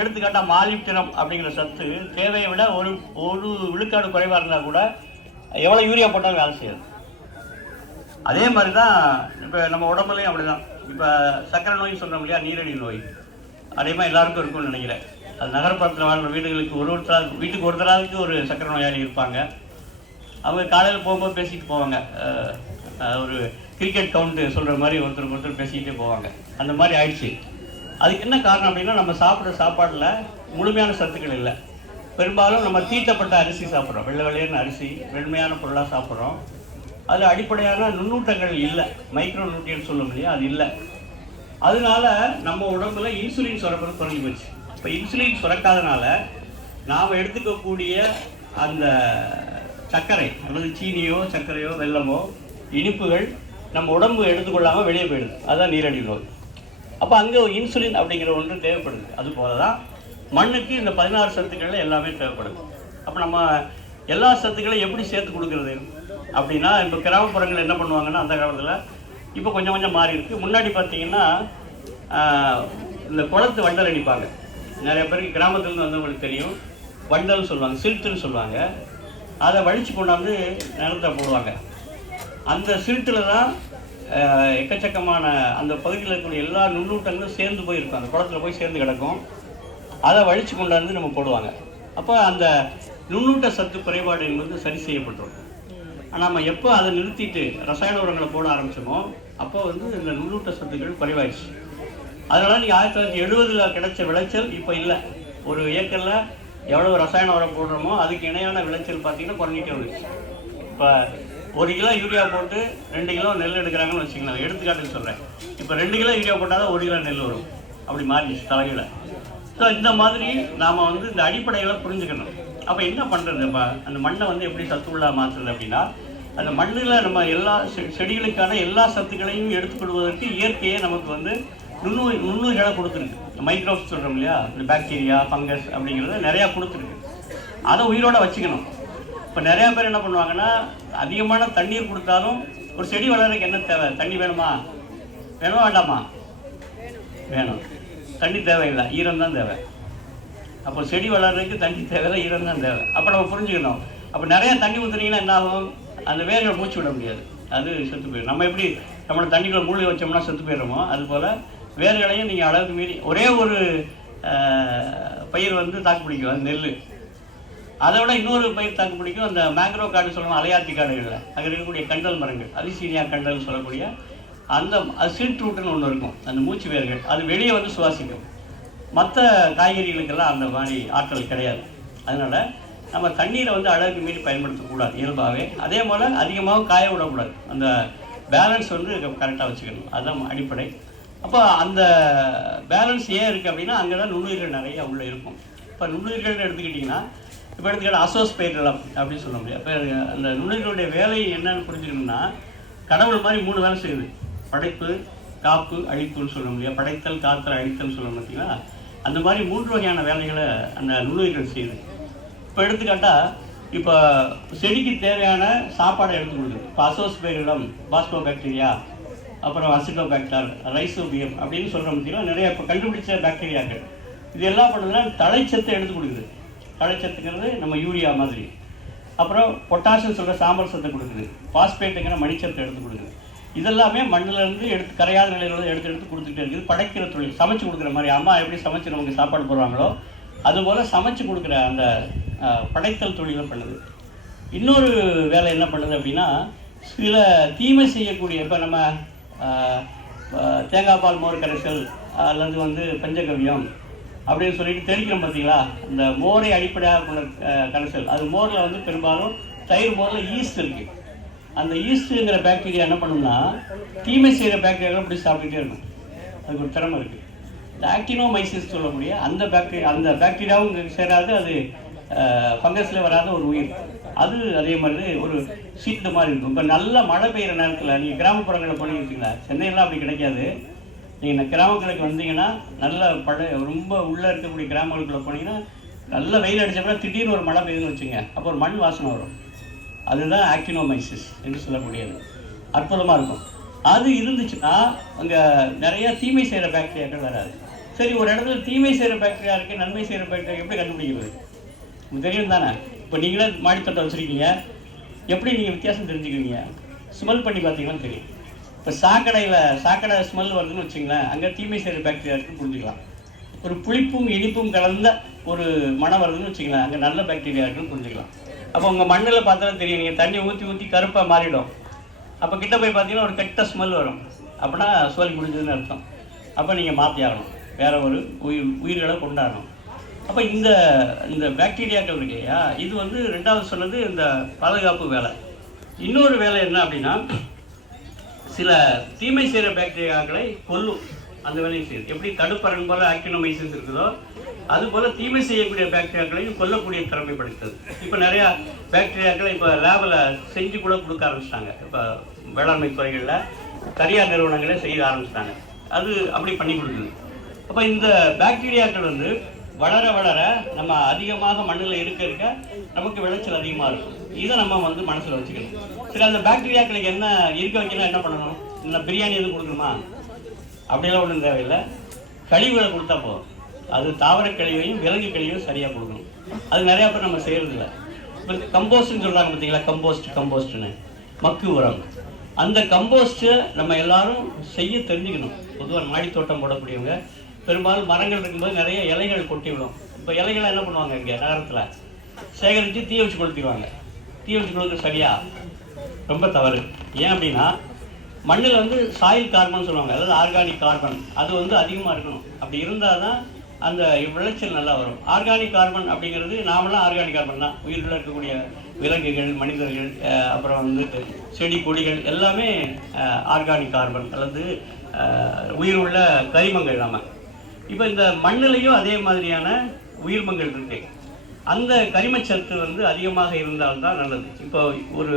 எடுத்துக்காட்டா மாலிப்டினம் அப்படிங்கிற சத்து தேவையை விட ஒரு ஒரு விழுக்காடு குறைவாக இருந்தால் கூட எவ்வளோ யூரியா போட்டாலும் வேலை செய்யாது. அதே மாதிரி தான் இப்போ நம்ம உடம்புலையும் அப்படி தான் இப்போ சக்கரை நோய் சொல்கிறோம் இல்லையா? நீரடி நோய். அதிகமாக எல்லாருக்கும் இருக்கும்னு நினைக்கிறேன். அது நகர்ப்புறத்தில் வாழ்கிற வீடுகளுக்கு ஒரு ஒருத்தராக வீட்டுக்கு ஒருத்தராவுக்கு ஒரு சக்கரை நோயாளி இருப்பாங்க. அவங்க காலையில் போகும்போது பேசிட்டு போவாங்க. ஒரு கிரிக்கெட் கவுண்ட்டு சொல்கிற மாதிரி ஒருத்தருக்கு ஒருத்தர் பேசிக்கிட்டே போவாங்க. அந்த மாதிரி ஆயிடுச்சு. அதுக்கு என்ன காரணம் அப்படின்னா நம்ம சாப்பிட்ற சாப்பாட்டில் முழுமையான சத்துக்கள் இல்லை. பெரும்பாலும் நம்ம தீட்டப்பட்ட அரிசி சாப்பிட்றோம். வெள்ளை வெள்ளையான அரிசி வெண்மையான பொருளாக சாப்பிட்றோம். அதில் அடிப்படையான நுண்ணூட்டங்கள் இல்லை. மைக்ரோ நியூட்ரியன் சொல்லும் இல்லையா? அது இல்லை. அதனால நம்ம உடம்புல இன்சுலின் சுரப்பது குறைஞ்சி போச்சு. இப்போ இன்சுலின் சுரக்காதனால நாம் எடுத்துக்கக்கூடிய அந்த சர்க்கரை அல்லது சீனியோ சர்க்கரையோ வெல்லமோ இனிப்புகள் நம்ம உடம்பு எடுத்துக்கொள்ளாமல் வெளியே போயிடுது. அதுதான் நீரடி நோய். அப்போ அங்கே இன்சுலின் அப்படிங்கிற ஒன்று தேவைப்படுது. அது போல தான் மண்ணுக்கு இந்த பதினாறு சத்துக்கள் எல்லாமே தேவைப்படுது. அப்போ நம்ம எல்லா சத்துக்களையும் எப்படி சேர்த்து கொடுக்குறது? அப்படின்னா இப்போ கிராமப்புறங்கள் என்ன பண்ணுவாங்கன்னா அந்த காலத்தில் இப்போ கொஞ்சம் கொஞ்சம் மாறி இருக்குது முன்னாடி பார்த்தீங்கன்னா இந்த குளத்து வண்டல் அடிப்பாங்க. நிறைய பேருக்கு கிராமத்துலேருந்து வந்தவங்களுக்கு தெரியும். வண்டல் சொல்லுவாங்க சில்ட்டுன்னு சொல்லுவாங்க. அதை வலிச்சு கொண்டாந்து நிலத்தை போடுவாங்க. அந்த சில்ட்டில் தான் எக்கச்சக்கமான அந்த பகுதியில் இருக்கக்கூடிய எல்லா நுண்ணூட்டங்களும் சேர்ந்து போயிருக்கும். அந்த குளத்தில் போய் சேர்ந்து கிடக்கும். அதை வழித்து கொண்டாந்து நம்ம போடுவாங்க. அப்போ அந்த நுண்ணூட்ட சத்து குறைபாடு என்பது சரி செய்யப்பட்டுரும். ஆனால் நம்ம எப்போ அதை நிறுத்திட்டு ரசாயன உரங்களை போட ஆரம்பிச்சோமோ அப்போ வந்து இந்த நுண்ணூட்ட சத்துக்கள் குறைவாயிடுச்சு அதனால் நீங்கள் ஆயிரத்தி தொள்ளாயிரத்தி எழுபதில் கிடைச்ச விளைச்சல் இப்போ இல்லை. ஒரு ஏக்கரில் எவ்வளோ ரசாயன உரம் போடுறோமோ அதுக்கு இணையான விளைச்சல் பார்த்தீங்கன்னா குறைஞ்சிட்டே வந்துச்சு இப்போ ஒரு கிலோ யூரியா போட்டு ரெண்டு கிலோ நெல் எடுக்கிறாங்கன்னு வச்சுக்கலாம் எடுத்துக்காட்டுக்கு சொல்கிறேன் இப்போ ரெண்டு கிலோ யூரியா போட்டால் தான் ஒரு கிலோ நெல் வரும். அப்படி மாறிடுச்சு தலையில் ஸோ இந்த மாதிரி நாம் வந்து இந்த அடிப்படைகளை புரிஞ்சுக்கணும். அப்போ என்ன பண்ணுறது இப்போ அந்த மண்ணை வந்து எப்படி சத்துள்ளா மாற்றுறது அப்படின்னா அந்த மண்ணில் நம்ம எல்லா செ- செடிகளுக்கான எல்லா சத்துக்களையும் எடுத்துக்கொள்வதற்கு இயற்கையே நமக்கு வந்து நுண்ணுயிர் நுண்ணுயிர்களை கொடுத்துருக்கு. மைக்ரோப்ஸ் சொல்கிறோம் இல்லையா? இந்த பாக்டீரியா ஃபங்கஸ் அப்படிங்கிறத நிறையா கொடுத்துருக்கு. அதை உயிரோடு வச்சுக்கணும். இப்போ நிறையா பேர் என்ன பண்ணுவாங்கன்னா அதிகமான தண்ணீர் கொடுத்தாலும் ஒரு செடி வளர்றதுக்கு என்ன தேவை? தண்ணி வேணுமா? வேணுமா வேண்டாமா? வேணும். தண்ணி தேவையில்லை. ஈரம் தான் தேவை. அப்போ செடி வளர்றதுக்கு தண்ணி தேவையில்லை ஈரம் தான் தேவை. அப்போ நம்ம புரிஞ்சுக்கணும். அப்போ நிறைய தண்ணி ஊற்றுனீங்கன்னா என்ன ஆகும்? அந்த வேர்கள் மூச்சு விட முடியாது. அது செத்து போயிடும். நம்ம எப்படி நம்மளை தண்ணிக்குள்ள மூழ்கி வச்சோம்னா செத்து போயிடுறோமோ அது போல் வேர்களையும் நீங்கள் அளவுக்கு மீறி ஒரே ஒரு பயிர் வந்து தாக்கு பிடிக்கும். அது நெல் அதை விட இன்னொரு பயிர் தாக்கு பிடிக்கும் அந்த மேக்ரோ காடு சொல்லணும் அலையாத்தி காடுகளில். அங்கே இருக்கக்கூடிய கண்டல் மரங்கள் அலிசீனியா கண்டல்னு சொல்லக்கூடிய அந்த சீட் ரூட்டுன்னு ஒன்று இருக்கும் அந்த மூச்சு வேர்கள். அது வெளியே வந்து சுவாசிக்கும். மற்ற காய்கறிகளுக்கெல்லாம் அந்த மாதிரி ஆற்றல் கிடையாது. அதனால் நம்ம தண்ணீரை வந்து அளவுக்கு மீறி பயன்படுத்தக்கூடாது இயல்பாகவே அதே போல் அதிகமாக காய விடக்கூடாது. அந்த பேலன்ஸ் வந்து கரெக்டாக வச்சுக்கணும். அதுதான் அடிப்படை. அப்போ அந்த பேலன்ஸ் ஏன் இருக்குது அப்படின்னா அங்கே தான் நுண்ணுயிர்கள் நிறைய உள்ளே இருக்கும். இப்போ நுண்ணுயிர்கள்னு எடுத்துக்கிட்டிங்கன்னா இப்போ எடுத்துக்கிட்ட அசோஸ்பேட்டலம் அப்படின்னு சொல்ல முடியாது. இப்போ அந்த நுண்ணுயிர்களுடைய வேலை என்னன்னு புரிஞ்சுக்கணும்னா கடவுள் மாதிரி மூணு வேலை செய்யுது. படைப்பு காப்பு அழிப்புன்னு சொல்ல முடியாது. படைத்தல் காத்தல் அழித்தல் சொல்ல பார்த்தீங்களா? அந்த மாதிரி மூன்று வகையான வேலைகளை அந்த நுண்ணுயிர்கள் செய்யுது. இப்போ எடுத்துக்காட்டால் இப்போ செடிக்கு தேவையான சாப்பாடை எடுத்து கொடுக்குது. இப்போ அசோஸ்பேரிடம் பாஸ்கோ பாக்டீரியா அப்புறம் அசிட்டோபாக்டர் ரைசோபியம் அப்படின்னு சொல்கிற பார்த்தீங்கன்னா நிறைய இப்போ கண்டுபிடிச்ச பாக்டீரியாக்கள் இது எல்லாம் பண்ணுதுன்னா தலைச்சத்தை எடுத்து கொடுக்குது. தழைச்சத்துங்கிறது நம்ம யூரியா மாதிரி. அப்புறம் பொட்டாசியம் சொல்கிற சாம்பல் சத்தை கொடுக்குது. பாஸ்பேட்டுங்கிற மணிச்சத்தை எடுத்து கொடுக்குது. இதெல்லாமே மண்ணிலேருந்து எடுத்து கரையாத நிலையில எடுத்து எடுத்து கொடுத்துட்டே இருக்குது. படைக்கிற தொழில் சமைச்சு கொடுக்குற மாதிரி அம்மா எப்படி சமைச்சு நமக்கு சாப்பாடு போடுறாங்களோ அதுபோல் சமைச்சு கொடுக்குற அந்த படைத்தல் தொழிலை பண்ணுது. இன்னொரு வேலை என்ன பண்ணுது அப்படின்னா சில தீமை செய்யக்கூடிய இப்போ நம்ம தேங்காய் பால் மோர் கரைசல் அல்லது வந்து பஞ்சகவ்யம் அப்படின்னு சொல்லிட்டு தெளிக்கிறோம் பார்த்தீங்களா இந்த மோரை அடிப்படையாக கொண்ட அஹ், கரைசல். அது மோரில் வந்து பெரும்பாலும் தயிர் மோரில் ஈஸ்ட் இருக்குது அந்த ஈஸ்ட்டுங்கிற பாக்டீரியா என்ன பண்ணும்னா தீமை செய்கிற பாக்டீரியாவை இப்படி சாப்பிட்டுட்டே இருக்கும். அதுக்கு ஒரு திறமை இருக்குது இந்த ஆக்டினோமைசிஸ் சொல்லக்கூடிய அந்த பாக்டீரியா அந்த பாக்டீரியாவும் சேராது. அது ஃபங்கஸில் வராத ஒரு உயிர். அது அதே மாதிரி ஒரு சீட்டு மாதிரி இருக்கும். இப்போ நல்ல மழை பெய்கிற நேரத்தில் நீங்கள் கிராமப்புறங்களில் போனீங்கன்னா சென்னையெல்லாம் அப்படி கிடைக்காது. நீங்கள் கிராமங்களுக்கு வந்தீங்கன்னா நல்ல பழ ரொம்ப உள்ளே இருக்கக்கூடிய கிராமங்களுக்குள்ள போனீங்கன்னா நல்ல வெயில் அடிச்சப்பறம் திடீர்னு ஒரு மழை பெய்யுதுன்னு வச்சுங்க அப்போ ஒரு மண் வாசனை வரும். அதுதான் ஆக்டினோமைசிஸ் என்று சொல்லக்கூடியது. அற்புதமாக இருக்கும். அது இருந்துச்சுன்னா அங்கே நிறையா தீமை செய்கிற பாக்டீரியாக்கள் வராது. சரி ஒரு இடத்துல தீமை செய்கிற பாக்டீரியா இருக்குது நன்மை செய்கிற பாக்டீரியா எப்படி கண்டுபிடிக்கிறது? உங்களுக்கு தெரியும் தானே? இப்போ நீங்களே மாடித்தோட்டம் வச்சுருக்கீங்க. எப்படி நீங்கள் வித்தியாசம் தெரிஞ்சுக்குவீங்க? ஸ்மெல் பண்ணி பார்த்தீங்கன்னா தெரியும். இப்போ சாக்கடையில் சாக்கடை ஸ்மெல் வருதுன்னு வச்சுங்களேன் அங்கே தீமை செய்கிற பாக்டீரியா இருக்குன்னு புரிஞ்சுக்கலாம். ஒரு புளிப்பும் இனிப்பும் கலந்த ஒரு மனம் வருதுன்னு வச்சுங்களேன் அங்கே நல்ல பாக்டீரியா இருக்குன்னு புரிஞ்சுக்கலாம். அப்போ உங்கள் மண்ணில் பார்த்தாலும் தெரியும் நீங்கள் தண்ணி ஊற்றி ஊற்றி கருப்பாக மாறிடும். அப்போ கிட்ட போய் பார்த்தீங்கன்னா ஒரு கெட்ட ஸ்மெல் வரும். அப்படின்னா சோல் முடிஞ்சதுன்னு அர்த்தம். அப்போ நீங்கள் மாற்றி ஆகணும். வேறு ஒரு உயிர் உயிர்களை கொண்டாடணும். அப்போ இந்த இந்த பாக்டீரியாக்கள் இருக்கு இல்லையா இது வந்து ரெண்டாவது சொன்னது இந்த பாதுகாப்பு வேலை. இன்னொரு வேலை என்ன அப்படின்னா சில தீமை செய்கிற பாக்டீரியாக்களை கொல்லும் அந்த வேலையை செய்யும் எப்படி தடுப்பரன் போல ஆக்டினோமைசிஸ் இருக்குதோ அது போல தீமை செய்யக்கூடிய பாக்டீரியாக்களையும் கொல்லக்கூடிய திறமை படைத்தது. இப்போ நிறையா பாக்டீரியாக்களை இப்போ லேபில் செஞ்சு கூட கொடுக்க ஆரம்பிச்சிட்டாங்க. இப்போ வேளாண்மை துறைகளில் தனியார் நிறுவனங்களே செய்ய ஆரம்பிச்சிட்டாங்க. அது அப்படி பண்ணி கொடுக்குது. அப்போ இந்த பாக்டீரியாக்கள் வந்து வளர வளர நம்ம அதிகமாக மண்ணில் இருக்க இருக்க நமக்கு விளைச்சல் அதிகமாக இருக்கும். இதை நம்ம வந்து மனசில் வச்சுக்கணும். சரி அந்த பாக்டீரியாக்களுக்கு என்ன இருக்க வைக்கணும் என்ன பண்ணணும்? இந்த பிரியாணி எதுவும் கொடுக்கணுமா? அப்படியெல்லாம் ஒன்றும் தேவையில்லை. கழிவுகளை கொடுத்தா போதும். அது தாவர கழிவையும் விலங்கு கழிவையும் சரியாக கொடுக்கணும். அது நிறையா பேர் நம்ம செய்கிறதில்ல இப்போ கம்போஸ்ட்னு சொல்கிறாங்க பார்த்தீங்களா? கம்போஸ்ட் கம்போஸ்ட்னு மக்கு உரம். அந்த கம்போஸ்ட்டை நம்ம எல்லாரும் செய்ய தெரிஞ்சுக்கணும். பொதுவாக மாடி தோட்டம் போடக்கூடியவங்க பெரும்பாலும் மரங்கள் இருக்கும்போது நிறைய இலைகள் கொட்டி விடும் இப்போ இலைகளை என்ன பண்ணுவாங்க இங்கே நகரத்தில்? சேகரித்து தீ வச்சு கொளுத்திடுவாங்க. தீ வச்சுக்கிறது சரியா? ரொம்ப தவறு. ஏன் அப்படின்னா மண்ணில் வந்து சாயில் கார்பன் சொல்லுவாங்க. அதாவது ஆர்கானிக் கார்பன் அது வந்து அதிகமாக இருக்கணும். அப்படி இருந்தால் தான் அந்த விளைச்சல் நல்லா வரும். ஆர்கானிக் கார்பன் அப்படிங்கிறது நாமெல்லாம் ஆர்கானிக் கார்பன் தான். உயிரில் இருக்கக்கூடிய விலங்குகள் மனிதர்கள் அப்புறம் வந்து செடி கொடிகள் எல்லாமே ஆர்கானிக் கார்பன் அல்லது உயிர் உள்ள கரிமங்கள் நம்ம இப்போ இந்த மண்ணிலையும் அதே மாதிரியான உயிர்மங்கள் இருக்கு. அந்த கரிமச்சத்து வந்து அதிகமாக இருந்தால்தான் நல்லது. இப்போ ஒரு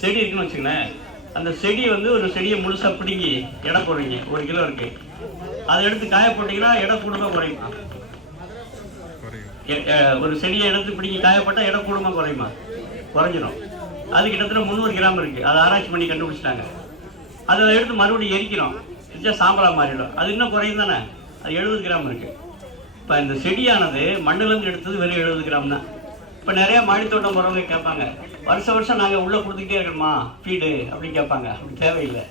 செடி இருக்குன்னு வச்சுக்கோங்களேன் அந்த செடி வந்து ஒரு செடியை முழுசா பிடுங்கி எடை போடுறீங்க ஒரு கிலோ இருக்கு. அதை எடுத்து காய போட்டீங்கன்னா எடை கூடுமா குறையுமா? ஒரு செடியை எடுத்து பிடிங்கி காயப்பட்டா எடை கூடுமா குறையுமா? குறைஞ்சிரும். அது கிட்டத்தட்ட முந்நூறு கிராம் இருக்கு. அதை ஆராய்ச்சி பண்ணி கண்டுபிடிச்சிட்டாங்க. அதை எடுத்து மறுபடியும் எரிக்கிறோம். எரிச்சா சாம்பலா மாறிடும். அது இன்னும் குறையும் தானே? அது எழுபது கிராம் இருக்கு. இப்போ இந்த செடியானது மண்ணிலேருந்து எடுத்தது வெறும் எழுபது கிராம் தான். இப்போ நிறைய மாடித்தோட்டம் போகிறவங்க கேட்பாங்க வருஷ வருஷம் நாங்கள் உள்ளே கொடுத்துக்கிட்டே இருக்கணுமா? ஃபீடு அப்படின்னு கேட்பாங்க. அப்படி தேவையில்லை.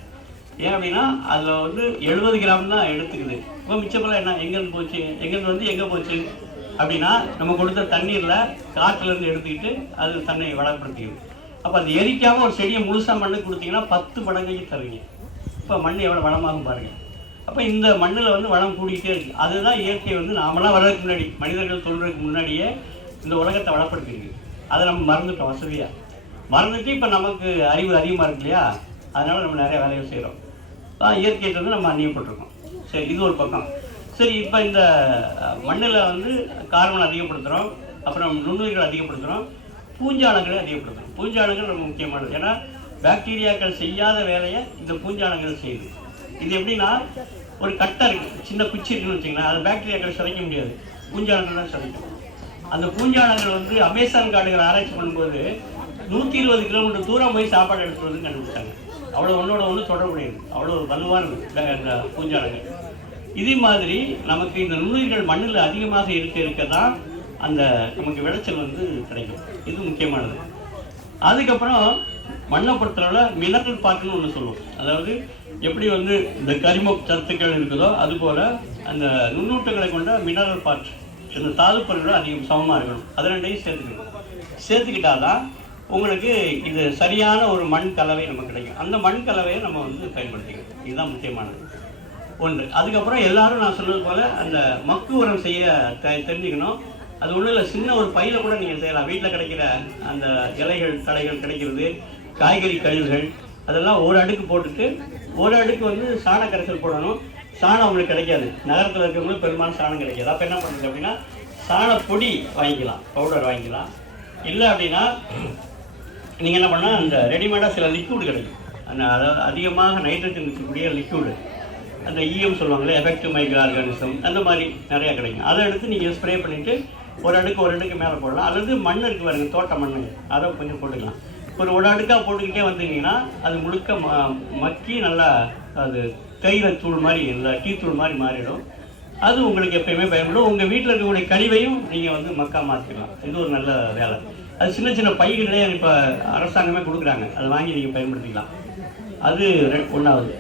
ஏன் அப்படின்னா அதில் வந்து எழுபது கிராம் தான் எடுத்துக்குது. இப்போ மிச்சமெல்லாம் என்ன? எங்கேருந்து போச்சு? எங்கேருந்து வந்து எங்கே போச்சு? அப்படின்னா நம்ம கொடுத்த தண்ணீரில் காற்றுலேருந்து எடுத்துக்கிட்டு அது தன்னை வளப்படுத்திக்குது அப்போ அந்த எரிக்காமல் ஒரு செடியை முழுசாக மண்ணுக்கு கொடுத்தீங்கன்னா பத்து மடங்கைக்கு தருவீங்க. இப்போ மண் எவ்வளோ வளமாகும் பாருங்கள் அப்போ இந்த மண்ணில் வந்து வளம் கூடிக்கிட்டே இருக்குது அதுதான் இயற்கை வந்து நாமெல்லாம் வர்றதுக்கு முன்னாடி மனிதர்கள் தோன்றதுக்கு முன்னாடியே இந்த உலகத்தை வளப்படுத்திருக்கு. அதை நம்ம மறந்துட்டோம் வசதியாக மறந்துட்டு இப்போ நமக்கு அறிவு அதிகமாக இருக்கு இல்லையா? அதனால் நம்ம நிறைய வேலைகள் செய்கிறோம் அதான் வந்து நம்ம அந்நியப்பட்டிருக்கோம் சரி இது ஒரு பக்கம். சரி இப்போ இந்த மண்ணில் வந்து கார்பன் அதிகப்படுத்துகிறோம் அப்புறம் நுண்ணுயிர்கள் அதிகப்படுத்துகிறோம் பூஞ்சானங்களை அதிகப்படுத்துகிறோம் பூஞ்சானங்கள் ரொம்ப முக்கியமானது. ஏன்னா பாக்டீரியாக்கள் செய்யாத வேலையை இந்த பூஞ்சானங்கள் செய்யுது. இது எப்படின்னா ஒரு கட்டை இருக்கு. சின்ன குச்சி இருக்குன்னு வச்சுங்களேன் அது பாக்டீரியாக்கள் சதைக்க முடியாது. பூஞ்சானங்கள் தான் சதைக்கும். அந்த பூஞ்சானங்கள் வந்து அமேசான் காடுகள் ஆராய்ச்சி பண்ணும்போது நூற்றி இருபது கிலோமீட்டர் தூரம் போய் சாப்பாடு எடுத்து வந்து கண்டுபிடிச்சாங்க. அவ்வளோ ஒன்றோட ஒன்று தொடர்புடையது அவ்வளோ ஒரு வலுவானது இந்த- இந்த பூஞ்சானங்கள் இதே மாதிரி நமக்கு இந்த நுண்ணுயிர்கள் மண்ணில் அதிகமாக இருக்க இருக்க தான் அந்த நமக்கு விளைச்சல் வந்து கிடைக்கும். இது முக்கியமானது. அதுக்கப்புறம் மண்ணை பொறுத்தளவில் மினரல் பார்ட்னு ஒன்று சொல்லுவோம். அதாவது எப்படி வந்து இந்த கரிம சத்துக்கள் இருக்குதோ அதுபோல் அந்த நுண்ணூட்டங்களை கொண்ட மினரல் பார்ட் இந்த தாதுப்பொருளோட அதிகம் சமமாக இருக்கணும். அது ரெண்டையும் சேர்த்துக்கணும். சேர்த்துக்கிட்டால் தான் உங்களுக்கு இது சரியான ஒரு மண் கலவை நமக்கு கிடைக்கும். அந்த மண் கலவையை நம்ம வந்து பயன்படுத்திக்கணும். இதுதான் முக்கியமானது. ஒன்று. அதுக்கப்புறம் எல்லாரும் நான் சொன்னது போல் அந்த மக்கு உரம் செய்ய தெ- தெரிஞ்சுக்கணும். அது ஒன்றும் இல்லை சின்ன ஒரு பையில கூட நீங்கள் செய்யலாம். வீட்டில் கிடைக்கிற அந்த இலைகள் தழைகள் கிடைக்கிறது. காய்கறி கழிவுகள் அதெல்லாம் ஒரு அடுக்கு போட்டுட்டு ஒரு அடுக்கு வந்து சாண கரைசல் போடணும். சாணம் உங்களுக்கு கிடைக்காது. நகரத்தில் இருக்கிறவங்களுக்கு பெரும்பாலும் சாணம் கிடைக்காது. அப்போ என்ன பண்ணுறது அப்படின்னா சாண பொடி வாங்கிக்கலாம் பவுடர் வாங்கிக்கலாம். இல்லை அப்படின்னா நீங்கள் என்ன பண்ணால் அந்த ரெடிமேடாக சில லிக்விட் கிடைக்கும். அந்த அதாவது அதிகமாக நைட்ரஜன் இருக்கக்கூடிய லிக்விடு அந்த ஈஎம் சொல்லுவாங்களே எஃபெக்டிவ் மைக்ரோ ஆர்கானிசம் அந்த மாதிரி நிறையா கிடைக்கும். அதை எடுத்து நீங்கள் ஸ்ப்ரே பண்ணிவிட்டு ஒரு அடுக்கு ஒரு அடுக்கு மேலே போடலாம். அல்லது மண் இருக்கு பாருங்கள் தோட்ட மண்ணுங்க. அதை கொஞ்சம் போட்டுக்கலாம். ஒரு ஒரு அடுக்காக போட்டுக்கிட்டே வந்தீங்கன்னா அது முழுக்க ம மக்கி நல்லா அது தேயிலை தூள் மாதிரி இல்லை டீ தூள் மாதிரி மாறிடும். அது உங்களுக்கு எப்பயுமே பயன்படும். உங்கள் வீட்டில் இருக்கக்கூடிய கழிவையும் நீங்கள் வந்து மக்கா மாற்றிக்கலாம் இது ஒரு நல்ல வேலை. அது சின்ன சின்ன பைகளே இப்போ அரசாங்கமே கொடுக்குறாங்க. அதை வாங்கி நீங்கள் பயன்படுத்திக்கலாம். அது ஒன்றாவது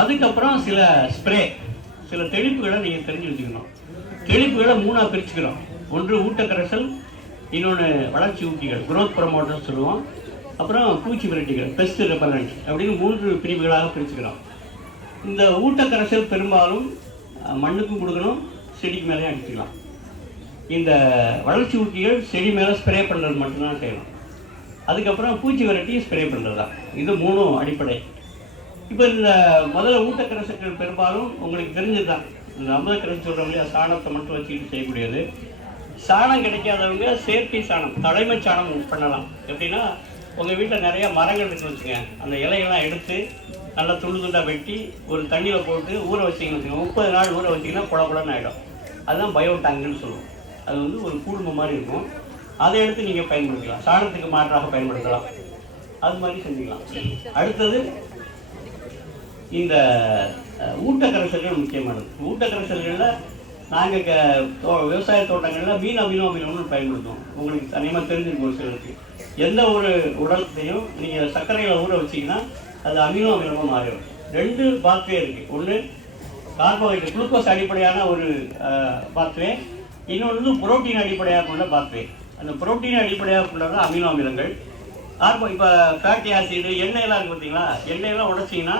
அதுக்கப்புறம் சில ஸ்ப்ரே சில தெளிப்புகளை நீங்கள் தெரிஞ்சு வச்சுக்கணும் தெளிப்புகளை மூணாக பிரிச்சுக்கிறோம். ஒன்று ஊட்டக்கரைசல் இன்னொன்று வளர்ச்சி ஊக்கிகள் குரோத் ப்ரமோட்டர்ஸ் சொல்லுவோம். அப்புறம் பூச்சி விரட்டிகள் பெஸ்ட் ரெப்பலண்ட் அப்படின்னு மூன்று பிரிவுகளாக பிரிச்சுக்கிறோம் இந்த ஊட்டக்கரைசல் பெரும்பாலும் மண்ணுக்கும் கொடுக்கணும் செடிக்கு மேலேயும் அடிச்சுக்கலாம். இந்த வளர்ச்சி ஊட்டிகள் செடி மேலே ஸ்ப்ரே பண்ணுறது மட்டும்தான் செய்யணும். அதுக்கப்புறம் பூச்சி விரட்டி ஸ்ப்ரே பண்ணுறது தான் இது மூணும் அடிப்படை. இப்போ இந்த முதல்ல ஊட்டக்கரைசல்கள் பெரும்பாலும் உங்களுக்கு தெரிஞ்சது தான் இந்த அமிர்தக்கரைசல் சொல்கிறோம் இல்லையா சாணத்தை மட்டும் வச்சுக்கிட்டு செய்யக்கூடியது. சாணம் கிடைக்காதவங்க செயற்கை சாணம் தலைமை சாணம் பண்ணலாம். எப்படின்னா உங்கள் வீட்டில் நிறைய மரங்கள் இருக்குன்னு வச்சுங்க அந்த இலையெல்லாம் எடுத்து நல்லா துண்டு துண்டாக வெட்டி ஒரு தண்ணியில் போட்டு ஊற வச்சிங்கன்னு வச்சுக்கோங்க. முப்பது நாள் ஊற வச்சிங்கன்னா குள குழன்னு ஆகிடும் அதுதான் பயோ டங்குன்னு சொல்லுவோம். அது வந்து ஒரு கூழ்ம மாதிரி இருக்கும். அதை எடுத்து நீங்கள் பயன்படுத்தலாம். சாணத்துக்கு மாற்றாக பயன்படுத்தலாம். அது மாதிரி செஞ்சுக்கலாம். அடுத்தது இந்த ஊட்டக்கரைசல்கள் முக்கியமானது. ஊட்டக்கரைசல்களில் நாங்கள் க விவசாய தோட்டங்களில் மீன் அமினோ அமிலம்னு பயன்படுத்துவோம். உங்களுக்கு தனியாக தெரிஞ்சிருக்கும் ஒரு சிலருக்கு. எந்த ஒரு உடலத்தையும் நீங்கள் சர்க்கரையில் ஊற வச்சீங்கன்னா அது அமினோ அமிலமாக மாறிடும். ரெண்டு பாத்வே இருக்குது ஒன்று கார்போஹைட்ரேட் குளுக்கோஸ் அடிப்படையான ஒரு பாத்வே இன்னொன்று புரோட்டீன் அடிப்படையாக கொண்ட பாத்வே அந்த புரோட்டீன் அடிப்படையாக கொண்டது அமினோ அமிலங்கள். கார்போ இப்போ ஃபேட்டி ஆசிடு எண்ணெயெல்லாம் இருக்குது பார்த்தீங்களா எண்ணெயெல்லாம் உடைச்சிங்கன்னா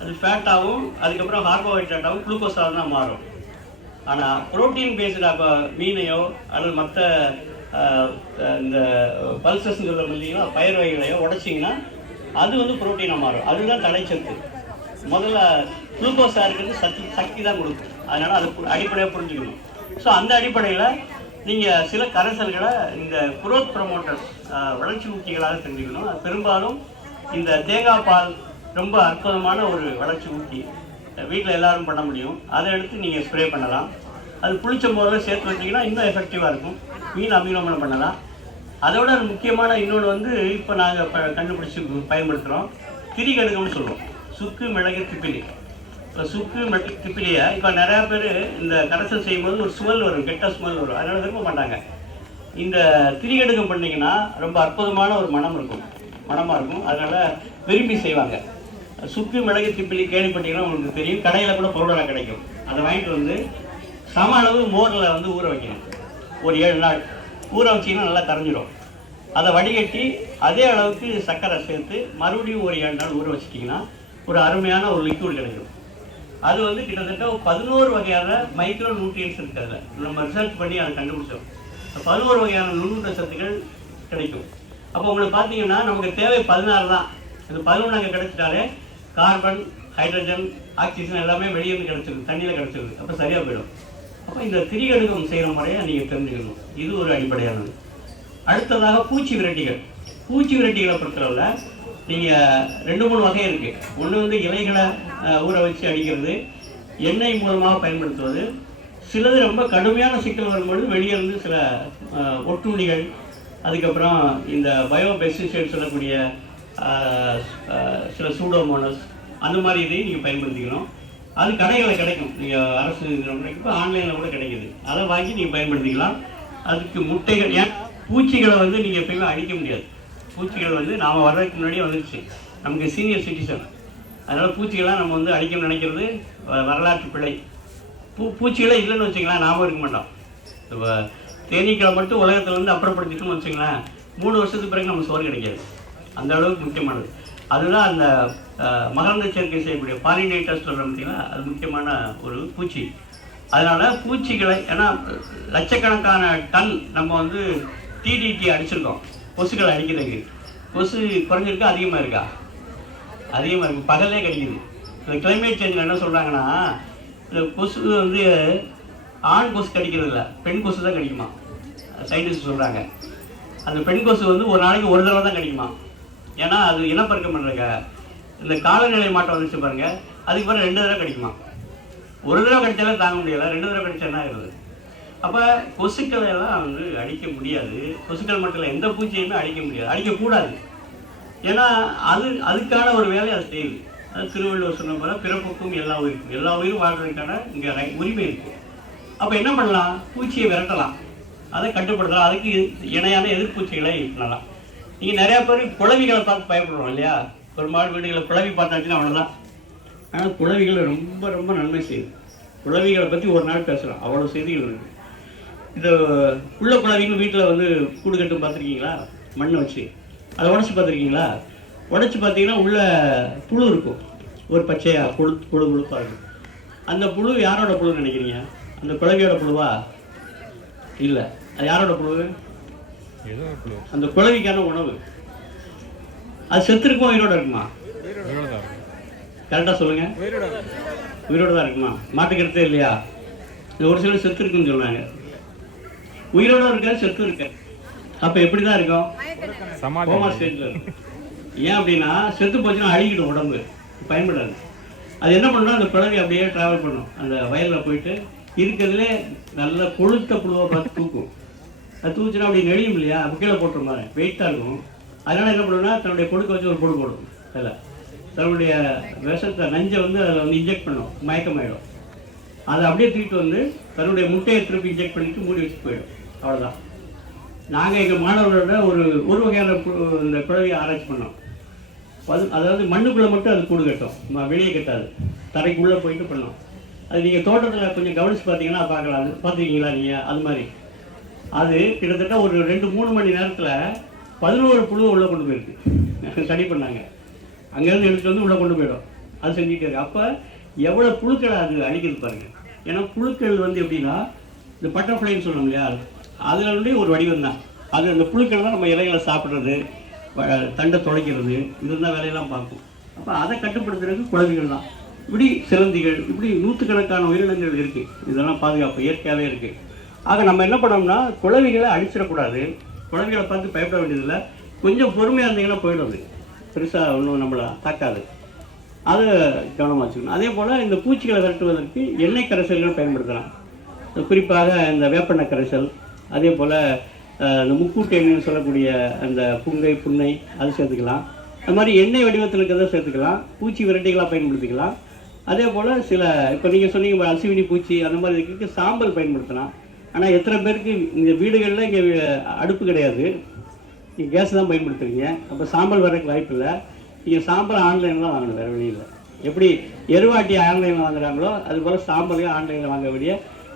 அது ஃபேட்டாகவும் அதுக்கப்புறம் கார்போஹைட்ரேட்டாகவும் குளுக்கோஸாக தான் மாறும். ஆனால் புரோட்டீன் பேஸ்டாக இப்போ மீனையோ அல்லது மற்ற இந்த பல்சஸ் சொல்ல இல்லைங்களா பயிர் வகைகளையோ உடைச்சிங்கன்னா அது வந்து புரோட்டீனாக மாறும். அதுதான் தடைச்சத்து முதல்ல குளுக்கோஸாக இருக்கிறது சக்தி சக்தி தான் கொடுக்கும். அதனால் அது அடிப்படையாக புரிஞ்சுக்கணும். ஸோ அந்த அடிப்படையில் நீங்கள் சில கரைசல்களை இந்த குரோத் ப்ரமோட்டர்ஸ் வளர்ச்சி ஊக்கிகளாக தெரிஞ்சுக்கணும். அது பெரும்பாலும் இந்த தேங்காய் பால் ரொம்ப அற்புதமான ஒரு வளர்ச்சி ஊக்கி வீட்டில் எல்லோரும் பண்ண முடியும். அதை எடுத்து நீங்கள் ஸ்ப்ரே பண்ணலாம். அது புளிச்ச போதில் சேர்த்து வச்சிங்கன்னா இன்னும் எஃபெக்டிவாக இருக்கும். மீன் அமீனோமனம் பண்ணலாம். அதோட முக்கியமான இன்னொன்று வந்து இப்போ நாங்கள் ப கண்டுபிடிச்சி பயன்படுத்துகிறோம் திரிகடுகம்னு சொல்லுவோம். சுக்கு மிளகு திப்பிலி. இப்போ சுக்கு மிளகு திப்பிலியை இப்போ நிறையா பேர் இந்த கரைசல் செய்யும்போது ஒரு ஸ்மெல் வரும் கெட்ட ஸ்மெல் வரும். அதனால் விரும்ப மாட்டாங்க. இந்த திரிகடுகம் பண்ணீங்கன்னா ரொம்ப அற்புதமான ஒரு மனம் இருக்கும். மனமாக இருக்கும். அதனால் விரும்பி செய்வாங்க. சுக்கு மிளகு திப்பிலி கேள்விப்பட்டீங்கன்னா உங்களுக்கு தெரியும். கடையில் கூட பொருளாக கிடைக்கும். அதை வாங்கிட்டு வந்து சம அளவு மோரில் வந்து ஊற வைக்கணும். ஒரு ஏழு நாள். ஊற வச்சிங்கன்னா நல்லா கரைஞ்சிரும். அதை வடிகட்டி அதே அளவுக்கு சர்க்கரை சேர்த்து மறுபடியும் ஒரு ஏழு நாள் ஊற வச்சிட்டிங்கன்னா ஒரு அருமையான ஒரு லிக்யூட் கிடைக்கும். அது வந்து கிட்டத்தட்ட பதினோரு வகையான மைக்ரோ நியூட்ரியன்ஸ் இருக்கிறதுல நம்ம ரிசர்ச் பண்ணி அதை கண்டுபிடிச்சோம். பதினோரு வகையான நுண்ணுட்ட சத்துக்கள் கிடைக்கும். அப்போ உங்களுக்கு பார்த்தீங்கன்னா நமக்கு தேவை பதினாறு தான். இந்த பதினொன்று அங்கே கிடைச்சிட்டாலே கார்பன் ஹைட்ரஜன் ஆக்சிஜன் எல்லாமே வெளியே இருந்து கிடைச்சிருக்கு தண்ணியில் கிடைச்சிருக்கு அப்போ சரியாக போயிடும். அப்போ இந்த திரிகடுகம் செய்கிற முறையை நீங்கள் தெரிஞ்சுக்கணும். இது ஒரு அடிப்படையானது. அடுத்ததாக பூச்சி விரட்டிகள். பூச்சி விரட்டிகளை பொறுத்தளவில் நீங்கள் ரெண்டு மூணு வகை இருக்குது ஒன்று வந்து இலைகளை ஊற வச்சு அடிக்கிறது எண்ணெய் மூலமாக பயன்படுத்துவது. சிலது ரொம்ப கடுமையான சிக்கல் வரும்பொழுது வெளியே இருந்து சில ஒட்டுண்ணிகள் அதுக்கப்புறம் இந்த பயோ பெஸ்டிசைட் சொல்லக்கூடிய சில சூடோமோனஸ் அந்த மாதிரி இதையும் நீங்கள் பயன்படுத்திக்கணும். அது கடைகளில் கிடைக்கும். நீங்கள் அரசு கிடைக்கும் ஆன்லைனில் கூட கிடைக்குது. அதை வாங்கி நீங்கள் பயன்படுத்திக்கலாம். அதுக்கு முட்டைகள் ஏன்? பூச்சிகளை வந்து நீங்கள் எப்பயுமே அழிக்க முடியாது. பூச்சிகள் வந்து நாம் வர்றதுக்கு முன்னாடியே வந்துருச்சு. நமக்கு சீனியர் சிட்டிசன் அதனால் பூச்சிகளாக நம்ம வந்து அழிக்கணும்னு நினைக்கிறது வ- வரலாற்று பிழை. பூ பூச்சிகளே இல்லைன்னு வச்சுக்கலாம் நாம இருக்க மாட்டோம். இப்போ தேனீக்களை மட்டும் உலகத்தில் வந்து அப்புறப்படுத்திட்டோம்னு வச்சுக்கலாம் மூணு வருஷத்துக்கு பிறகு நம்ம சோறு கிடைக்காது. அந்த அளவுக்கு முக்கியமானது. அதுதான் அந்த மகரந்த சேர்க்கை செய்யக்கூடிய பாலினேட்டர்ஸ் சொல்கிறோம் பார்த்தீங்களா? அது முக்கியமான ஒரு பூச்சி. அதனால் பூச்சிகளை ஏன்னா லட்சக்கணக்கான டன் நம்ம வந்து டிடிடி அடிச்சிருக்கோம். கொசுக்களை அடிக்கிறதுக்கு. கொசு குறைஞ்சிருக்கா அதிகமாக இருக்கா? அதிகமாக இருக்குது பகலே கிடைக்குது. இந்த கிளைமேட் சேஞ்சில் என்ன சொல்கிறாங்கன்னா இந்த கொசு வந்து ஆண் கொசு கடிக்கிறது இல்லை பெண் கொசு தான் கடிக்குமா? சயின்டிஸ்ட் சொல்கிறாங்க அந்த பெண் கொசு வந்து ஒரு நாளைக்கு ஒரு தடவை தான் கடிக்குமா? ஏன்னா அது இனப்பெருக்கம் பண்ணுறங்க இந்த காலநிலை மாற்றம் வந்துச்சு பாருங்க. அதுக்கு பிறகு ரெண்டு தடவை கிடைக்குமா? ஒரு தடவை கடிச்சாலே தாங்க முடியலை. ரெண்டு தடவை கடிச்சா என்ன ஆகுது? அப்போ கொசுக்களை எல்லாம் வந்து அழிக்க முடியாது. கொசுக்கள் மட்டும் இல்லை எந்த பூச்சியுமே அழிக்க முடியாது. அழிக்கக்கூடாது ஏன்னா அது அதுக்கான ஒரு வேலையை அது செய்யுது. அது திருவள்ளுவர் சொன்ன போல பிறப்புக்கும் எல்லா உயிருக்கும். எல்லா உயிரும் வாழ்றதுக்கான இங்கே உரிமை இருக்கு. அப்போ என்ன பண்ணலாம்? பூச்சியை விரட்டலாம். அதை கட்டுப்படுத்தலாம். அதுக்கு இணையான எதிர்ப்பூச்சிகளை பண்ணலாம் நீங்கள் நிறையா பேர் குழவிகளை பார்த்து பயப்படுறோம் இல்லையா? பெரும்பாலும் வீடுகளை குழவி பார்த்தாச்சுன்னா அவ்வளோதான் ஆனால் குழவிகளை ரொம்ப ரொம்ப நன்மை செய்யுது. குழவிகளை பற்றி ஒரு நாள் பேசுகிறோம் அவ்வளோ செய்திகள் இருக்கு. இந்த உள்ள குளவின்னு வீட்டில் வந்து கூடு கட்டும் பார்த்துருக்கீங்களா? மண்ணை வச்சு. அதை உடச்சி பார்த்துருக்கீங்களா? உடச்சி பார்த்தீங்கன்னா உள்ள புழு இருக்கும். ஒரு பச்சையாக புழு குழு புழுப்பாக இருக்கும். அந்த புழு யாரோட புழுன்னு நினைக்கிறீங்க? அந்த குழவியோட புழுவா? இல்லை. அது யாரோட புழு அந்த குழவிக்கான உணவு. அது செத்துருக்குமா உயிரோட இருக்குமா? கரெக்டாக சொல்லுங்க. உயிரோட தான் இருக்குமா? மாட்டுக்கிறதே இல்லையா? இது ஒரு சிலர் செத்து இருக்குன்னு சொல்றாங்க உயிரோட இருக்க செத்து இருக்க. அப்போ எப்படி தான் இருக்கும்? கோமா ஸ்டேஜில் இருக்கும். ஏன் அப்படின்னா செத்து போச்சுன்னா அழுகிடும் உடம்பு. பயன்படாது. அது என்ன பண்ணும் அந்த பிளவி அப்படியே ட்ராவல் பண்ணும். அந்த வயலில் போயிட்டு இருக்கிறதுலே நல்ல கொழுத்த புழுவை பார்த்து தூக்கும். அது தூச்சுன்னா அப்படி நெளியும் இல்லையா? அப்போ கீழே போட்டுற வெயிட்டாக இருக்கும். அதனால் என்ன பண்ணுன்னா தன்னுடைய கொடுக்க வச்சு ஒரு பொடு போடும். அதில் தன்னுடைய விஷத்தை நஞ்சை வந்து அதில் வந்து இன்ஜெக்ட் பண்ணும். மயக்கமாயிடும். அதை அப்படியே தூக்கிட்டு வந்து தன்னுடைய முட்டையை திருப்பி இன்ஜெக்ட் பண்ணிட்டு மூடி வச்சு போயிடும். அவ்வளோதான் நாங்கள் எங்கள் மாணவர்களோட ஒரு ஒரு வகையான இந்த குழவியை ஆராய்ச்சி பண்ணோம். அது அதாவது மண்ணுக்குள்ளே மட்டும் அது கூடு கட்டும். வெளியே கட்டாது. தரைக்குள்ளே போயிட்டு பண்ணோம். அது நீங்கள் தோட்டத்தில் கொஞ்சம் கவனித்து பார்த்தீங்கன்னா பார்க்கலாம். பார்த்துருக்கீங்களா நீங்கள் அது மாதிரி. அது கிட்டத்தட்ட ஒரு ரெண்டு மூணு மணி நேரத்தில் பதினோரு புழு உள்ளே கொண்டு போயிருக்கு. சரி பண்ணாங்க. அங்கேருந்து எடுத்துட்டு வந்து உள்ளே கொண்டு போயிடும். அது செஞ்சுட்டு இருக்கு. அப்போ எவ்வளோ புழுக்களை அது அழிக்கிறது பாருங்க. ஏன்னா புழுக்கள் வந்து எப்படின்னா இந்த பட்டர்ஃப்ளைன்னு சொல்லுவோம் இல்லையா? அதுல ஒரு வடிவம் தான். அது அந்த புழுக்கள் தான் நம்ம இலைகளை சாப்பிட்றது தண்டை துளைக்கிறது இதுதான் வேலையெல்லாம் பார்க்கும். அப்போ அதை கட்டுப்படுத்துறதுக்கு குழந்தைகள் தான். இப்படி சிலந்திகள் இப்படி நூற்றுக்கணக்கான உயிரினங்கள் இருக்குது இதெல்லாம் பாதுகாப்பு இயற்கையாகவே இருக்குது ஆக நம்ம என்ன பண்ணோம்னா குழவிகளை அழிச்சிடக்கூடாது. குழந்தைகளை பார்த்து பயப்பட வேண்டியதில்லை. கொஞ்சம் பொறுமையாக இருந்தீங்கன்னா போயிடும் அது பெருசாக ஒன்றும் நம்மளை தாக்காது. அதை கவனமாக வச்சுக்கணும். அதே போல் இந்த பூச்சிகளை விரட்டுவதற்கு எண்ணெய் கரைசல்கள் பயன்படுத்தலாம். குறிப்பாக இந்த வேப்பெண்ணெய் கரைசல் அதே போல் இந்த முக்கூட்டு எண்ணெய்னு சொல்லக்கூடிய அந்த புங்கை புன்னை அது சேர்த்துக்கலாம். அது மாதிரி எண்ணெய் வடிவத்தில் இருக்கிறத சேர்த்துக்கலாம். பூச்சி விரட்டிகளாக பயன்படுத்திக்கலாம். அதே போல் சில இப்போ நீங்கள் சொன்னீங்க பாரு, அசுவினி பூச்சி அந்த மாதிரி இருக்கிறதுக்கு சாம்பல் பயன்படுத்தலாம். ஆனால் எத்தனை பேருக்கு இந்த வீடுகளில் இங்கே அடுப்பு கிடையாது. நீங்கள் கேஸ் தான் பயன்படுத்துறீங்க. அப்போ சாம்பல் வரக்கு வாய்ப்பு இல்லை. நீங்கள் சாம்பல் ஆன்லைனில் தான் வாங்கணும் வேறு வழியில் எப்படி எருவாட்டி ஆன்லைனில் வாங்குறாங்களோ அதுபோல் சாம்பலையும் ஆன்லைனில் வாங்க வேண்டிய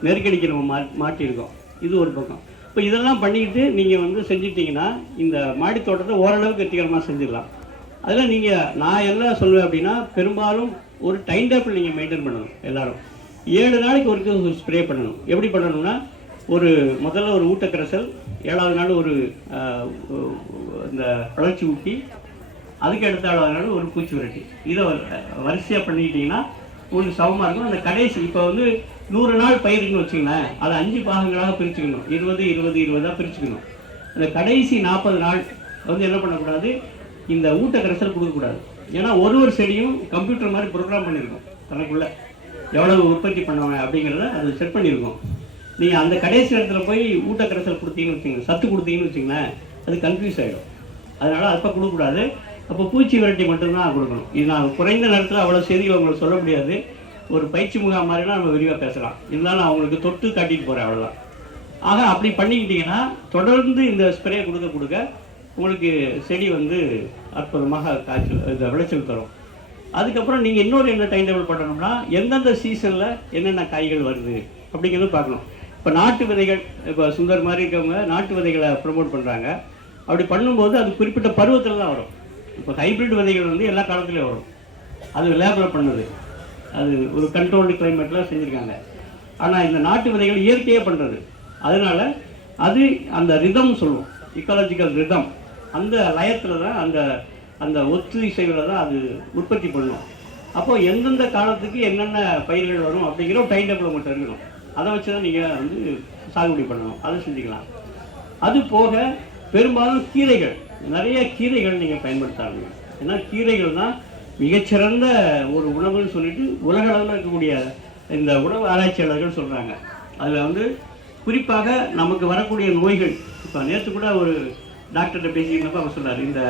நெருக்கடிக்கு நம்ம மா மாட்டியிருக்கோம். இது ஒரு பக்கம். இப்போ இதெல்லாம் பண்ணிக்கிட்டு நீங்கள் வந்து செஞ்சிட்டிங்கன்னா இந்த மாடி தோட்டத்தை ஓரளவுக்கு வெற்றிகரமாக செஞ்சிடலாம். அதில் நீங்கள் நான் எல்லாம் சொல்லுவேன் அப்படின்னா பெரும்பாலும் ஒரு டைம் டேபிள் நீங்கள் மெயின்டைன் பண்ணணும் எல்லோரும். ஏழு நாளைக்கு ஒரு ஸ்ப்ரே பண்ணணும். எப்படி பண்ணணும்னா ஒரு முதல்ல ஒரு ஊட்டக்கரைசல் ஏழாவது நாள் ஒரு இந்த வளர்ச்சி ஊட்டி அதுக்கு அடுத்த ஏழாவது நாள் ஒரு பூச்சி விரட்டி. இதை வரிசையாக பண்ணிக்கிட்டிங்கன்னா ஒன்று சமமாக இருக்கும். அந்த கடைசி இப்போ வந்து நூறு நாள் பயிருக்குன்னு வச்சுங்களேன் அதை அஞ்சு பாகங்களாக பிரிச்சுக்கணும். இருபது இருபது இருபதாக பிரிச்சுக்கணும். அந்த கடைசி நாற்பது நாள் வந்து என்ன பண்ணக்கூடாது? இந்த ஊட்டக்கரைசல் கொடுக்கக்கூடாது. ஏன்னா ஒரு ஒரு செடியும் கம்ப்யூட்டர் மாதிரி ப்ரோக்ராம் பண்ணியிருக்கோம். தனக்குள்ளே எவ்வளவு உற்பத்தி பண்ணுவாங்க அப்படிங்கிறத அது செட் பண்ணியிருக்கோம். நீங்கள் அந்த கடைசி இடத்துல போய் ஊட்டக்கரைசல் கொடுத்தீங்கன்னு வச்சுங்க சத்து கொடுத்தீங்கன்னு வச்சுங்களேன் அது கன்ஃபியூஸ் ஆகிடும் அதனால் அப்போ கொடுக்கக்கூடாது. அப்போ பூச்சி விரட்டி மட்டும்தான் கொடுக்கணும். இது நான் குறைந்த நேரத்தில் அவ்வளோ செய்திகள் உங்களுக்கு சொல்ல முடியாது. ஒரு பயிற்சி முகாம் மாதிரிலாம் நம்ம விரிவாக பேசலாம். இருந்தாலும் நான் உங்களுக்கு தொட்டு காட்டிட்டு போகிறேன் அவ்வளோதான் ஆக அப்படி பண்ணிக்கிட்டிங்கன்னா தொடர்ந்து இந்த ஸ்ப்ரே கொடுக்க கொடுக்க உங்களுக்கு செடி வந்து அற்புதமாக காய்ச்சல் இந்த விளைச்சல் தரும். அதுக்கப்புறம் நீங்கள் இன்னொரு என்ன டைம் டேபிள் பண்ணணும்னா எந்தெந்த சீசனில் என்னென்ன காய்கள் வருது அப்படிங்கிறது பார்க்கணும். இப்போ நாட்டு விதைகள் இப்போ சுந்தர் மாதிரி இருக்கவங்க நாட்டு விதைகளை ப்ரமோட் பண்ணுறாங்க அப்படி பண்ணும்போது அது குறிப்பிட்ட பருவத்தில் தான் வரும். இப்போ ஹைபிரிட் விதைகள் வந்து எல்லா காலத்துலேயும் வரும். அது லேபில் பண்ணது. அது ஒரு கண்ட்ரோல்டு கிளைமேட்டில் செஞ்சுருக்காங்க. ஆனால் இந்த நாட்டு விதைகள் இயற்கையே பண்ணுறது அதனால் அது அந்த ரிதம் சொல்லுவோம். இக்காலஜிக்கல் ரிதம் அந்த லயத்தில் தான் அந்த அந்த ஒத்து இசைவில் தான் அது உற்பத்தி பண்ணும். அப்போது எந்தெந்த காலத்துக்கு என்னென்ன பயிர்கள் வரும் அப்படிங்கிற ஒரு டைம் டேபிள் மட்டும் இருக்கணும். அதை வச்சு தான் நீங்கள் வந்து சாகுபடி பண்ணணும். அதை செஞ்சுக்கலாம். அது போக பெரும்பாலும் கீரைகள். நிறைய கீரைகள் நீங்கள் பயன்படுத்தாங்க ஏன்னா கீரைகள் தான் மிகச்சிறந்த ஒரு உணவுன்னு சொல்லிட்டு உலக அளவில் இருக்கக்கூடிய இந்த உணவு ஆராய்ச்சியாளர்கள் சொல்கிறாங்க அதில் வந்து குறிப்பாக நமக்கு வரக்கூடிய நோய்கள் இப்போ நேற்று கூட ஒரு டாக்டர்கிட்ட பேசிக்கிறப்ப அவர் சொன்னார் இந்த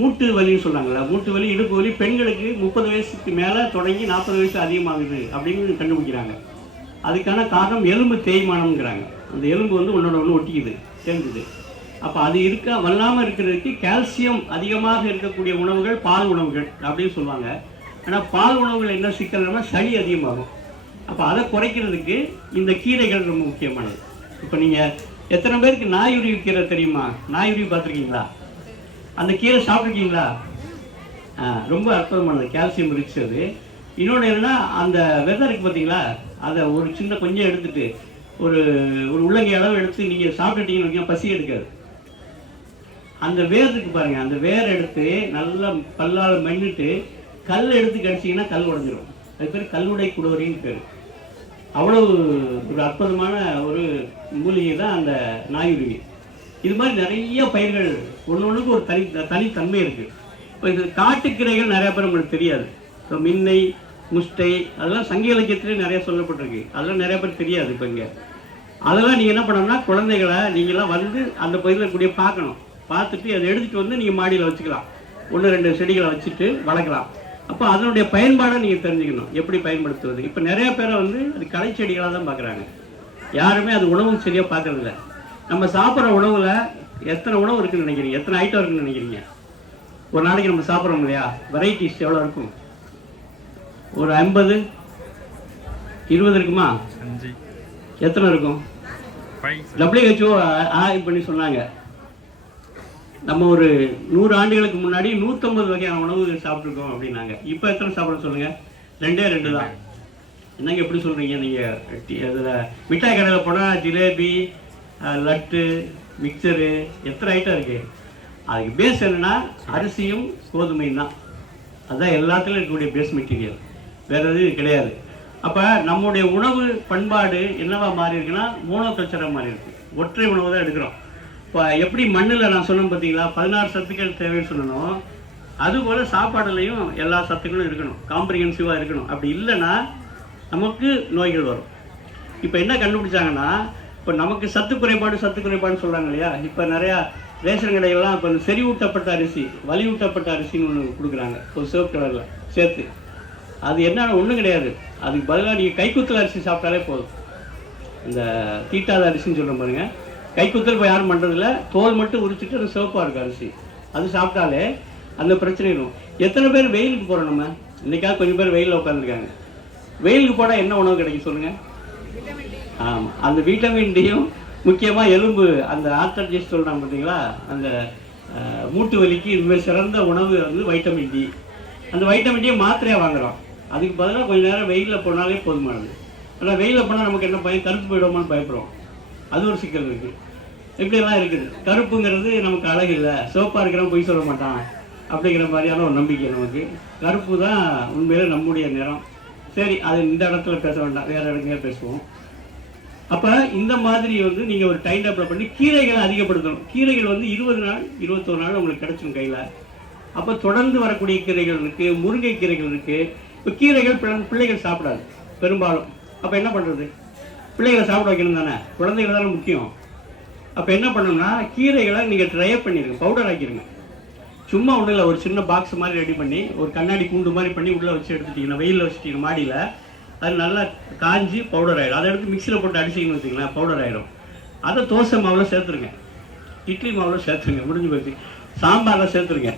மூட்டு வலின்னு சொன்னாங்கல்ல மூட்டு வலி இடுப்பு வலி பெண்களுக்கு முப்பது வயசுக்கு மேலே தொடங்கி நாற்பது வயசு அதிகமாகுது அப்படின்னு கண்டுபிடிக்கிறாங்க. அதுக்கான காரணம் எலும்பு தேய்மானம்ங்கிறாங்க. அந்த எலும்பு வந்து ஒன்றோட ஒன்று ஒட்டிக்குது சேர்ந்துது. அப்போ அது இருக்க வல்லாமல் இருக்கிறதுக்கு கால்சியம் அதிகமாக இருக்கக்கூடிய உணவுகள் பால் உணவுகள் அப்படின்னு சொல்லுவாங்க. ஆனால் பால் உணவுகள் என்ன சிக்கல்னா சளி அதிகமாகும். அப்போ அதை குறைக்கிறதுக்கு இந்த கீரைகள் ரொம்ப முக்கியமானது. இப்போ நீங்கள் எத்தனை பேருக்கு நாயுருவி கீரை தெரியுமா? நாயுருவி பார்த்துருக்கீங்களா? அந்த கீரை சாப்பிட்ருக்கீங்களா ரொம்ப அற்புதமானது. கால்சியம் ரிச் அது. இன்னொன்று என்னன்னா அந்த விதை இருக்குது பார்த்தீங்களா அதை ஒரு சின்ன கொஞ்சம் எடுத்துட்டு ஒரு ஒரு உள்ளங்கை அளவு எடுத்து நீங்கள் சாப்பிட்டுட்டீங்கன்னு பசி எடுக்காது. அந்த வேர் இருக்கு பாருங்க அந்த வேர் எடுத்து நல்லா பல்லால் மண்ணிட்டு கல் எடுத்து கடிச்சிங்கன்னா கல் உடஞ்சிரும். அது பேர் கல்லுடை குடோரின்னு பேர். அவ்வளவு ஒரு அற்புதமான ஒரு மூலிகை தான் அந்த நாயுருவி. இது மாதிரி நிறைய பயிர்கள் ஒன்று ஒன்றுக்கு ஒரு தனி தனித்தன்மை இருக்குது இப்போ இது காட்டுக்கிரைகள் நிறையா பேர் நம்மளுக்கு தெரியாது. இப்போ மின்னை முஷ்டை அதெல்லாம் சங்க இலக்கியத்திலே நிறைய சொல்லப்பட்டிருக்கு. அதெல்லாம் நிறைய பேர் தெரியாது இப்போ இங்கே. அதெல்லாம் நீங்கள் என்ன பண்ணணும்னா குழந்தைகளை நீங்களாம் வந்து அந்த பகுதியில் கூடிய பார்க்கணும். பார்த்துட்டு அதை எடுத்துகிட்டு வந்து நீங்கள் மாடியில் வச்சுக்கலாம். ஒன்று ரெண்டு செடிகளை வச்சுட்டு வளர்க்கலாம். அப்போ அதனுடைய பயன்பாடை நீங்கள் தெரிஞ்சுக்கணும். எப்படி பயன்படுத்துவது? இப்போ நிறைய பேரை வந்து அது களை செடிகளாக தான் பார்க்குறாங்க. யாருமே அது உணவு சரியாக பார்க்கறதில்ல. நம்ம சாப்பிட்ற உணவில் எத்தனை உணவு இருக்குன்னு நினைக்கிறீங்க? எத்தனை ஐட்டம் இருக்குன்னு நினைக்கிறீங்க? ஒரு நாளைக்கு நம்ம சாப்பிட்றோம் இல்லையா? வெரைட்டிஸ் எவ்வளோ இருக்கும்? ஒரு ஐம்பது இருபது இருக்குமா? அஞ்சு. எத்தனை இருக்கும்? டபிள்யூஹெச்ஓ ஆய்வு பண்ணி சொன்னாங்க. நம்ம ஒரு நூறு ஆண்டுகளுக்கு முன்னாடி நூற்றம்பது வகையான உணவுகள் சாப்பிட்ருக்கோம் அப்படின்னாங்க. இப்போ எத்தனை சாப்பிட சொல்லுங்க? ரெண்டே ரெண்டு தான். என்னங்க எப்படி சொல்றீங்க நீங்கள் அதில் மிட்டாய் கடையில் போனால் ஜிலேபி லட்டு மிக்சரு எத்தனை ஐட்டம் இருக்கு? அதுக்கு பேஸ் என்னன்னா அரிசியும் கோதுமையும் தான். அதுதான் எல்லாத்துலையும் இருக்கக்கூடிய பேஸ் மெட்டீரியல் வேற எதுவும் கிடையாது. அப்போ நம்முடைய உணவு பண்பாடு என்னவா மாறி இருக்குன்னா மோனோ கல்ச்சராக மாறி இருக்கு. ஒற்றை உணவு தான் எடுக்கிறோம். இப்போ எப்படி மண்ணில் நான் சொன்னேன் பார்த்தீங்களா பதினாறு சத்துக்கள் தேவைன்னு சொல்லணும் அதுபோல் சாப்பாடுலையும் எல்லா சத்துக்களும் இருக்கணும். காம்ப்ரிஹென்சிவாக இருக்கணும். அப்படி இல்லைன்னா நமக்கு நோய்கள் வரும். இப்போ என்ன கண்டுபிடிச்சாங்கன்னா இப்போ நமக்கு சத்து குறைபாடு சத்து குறைபாடுன்னு சொல்கிறாங்க இல்லையா? இப்போ நிறையா ரேஷன் கடைகள்லாம் இப்போ செறிவூட்டப்பட்ட அரிசி வலியூட்டப்பட்ட அரிசின்னு ஒன்று கொடுக்குறாங்க. ஒரு சிவப்பு கலரில் சேர்த்து. அது என்ன ஒன்றும் கிடையாது. அதுக்கு பதிலாக நீங்கள் கைக்குத்தல் அரிசி சாப்பிட்டாலே போதும். இந்த தீட்டாத அரிசின்னு சொல்கிறோம் பாருங்க. கைக்குத்தல் இப்போ யாரும் பண்ணுறதில்ல தோல் மட்டும் உரிச்சிட்டு அது சிவப்பாக இருக்கும் அரிசி. அது சாப்பிட்டாலே அந்த பிரச்சனை இருக்கும் எத்தனை பேர் வெயிலுக்கு போகிறோம் நம்ம? இன்றைக்காக கொஞ்சம் பேர் வெயிலில் உட்காந்துருக்காங்க வெயிலுக்கு போனால் என்ன உணவு கிடைக்கும் சொல்லுங்கள் ஆமாம் அந்த விட்டமின் டியும் முக்கியமாக எலும்பு. அந்த ஆர்த்தர்ஜிஸ்ட் சொல்கிறாங்க பார்த்தீங்களா அந்த மூட்டு வலிக்கு இதுமாதிரி சிறந்த உணவு வந்து வைட்டமின் டி அந்த வைட்டமின் டியை மாத்திரையாக வாங்குறோம். அதுக்கு பதிலாக கொஞ்சம் நேரம் வெயிலில் போனாலே போதுமானது. ஆனால் வெயிலில் போனால் நமக்கு என்ன பயம் கருப்பு போயிடுவோமான்னு பயப்படுறோம். அது ஒரு சிக்கல் இருக்குது இப்படியெல்லாம் இருக்குது. கருப்புங்கிறது நமக்கு அழகு இல்லை. சோப்பாக இருக்கிறவன் பொய் சொல்ல மாட்டான். அப்படிங்கிற மாதிரியான ஒரு நம்பிக்கை நமக்கு. கருப்பு தான் உண்மையிலே நம்முடைய நிறம். சரி அது இந்த இடத்துல பேச வேண்டாம். வேறு இடங்களே பேசுவோம். அப்போ இந்த மாதிரி வந்து நீங்கள் ஒரு டைம் டேபிள் பண்ணி கீரைகளை அதிகப்படுத்தணும். கீரைகள் வந்து இருபது நாள் இருபத்தொரு நாள் உங்களுக்கு கிடச்சிடும் கையில். அப்போ தொடர்ந்து வரக்கூடிய கீரைகள் இருக்குது முருங்கை கீரைகள் இருக்குது இப்போ கீரைகள் பிள்ளைகள் சாப்பிடாது பெரும்பாலும். அப்போ என்ன பண்ணுறது பிள்ளைகளை சாப்பிட வைக்கணும் தானே? குழந்தைகள் தானே முக்கியம். அப்போ என்ன பண்ணணும்னா கீரைகளை நீங்கள் ட்ரை பண்ணிடுங்க பவுடர் ஆக்கிடுங்க சும்மா ஒன்றும் ஒரு சின்ன பாக்ஸ் மாதிரி ரெடி பண்ணி ஒரு கண்ணாடி கூண்டு மாதிரி பண்ணி உள்ளே வச்சு எடுத்துட்டீங்கன்னா வெயிலில் வச்சுட்டீங்க மாடியில் அது நல்லா காஞ்சி பவுடர் ஆகிடும் அதை எடுத்து மிக்சியில் போட்டு அடிச்சிங்கன்னு வச்சுங்களேன் பவுடர் ஆகிடும் அதை தோசை மாவில் சேர்த்துருங்க. இட்லி மாவில் சேர்த்துருங்க முடிஞ்சு போச்சு. சாம்பாரில் சேர்த்துருங்க.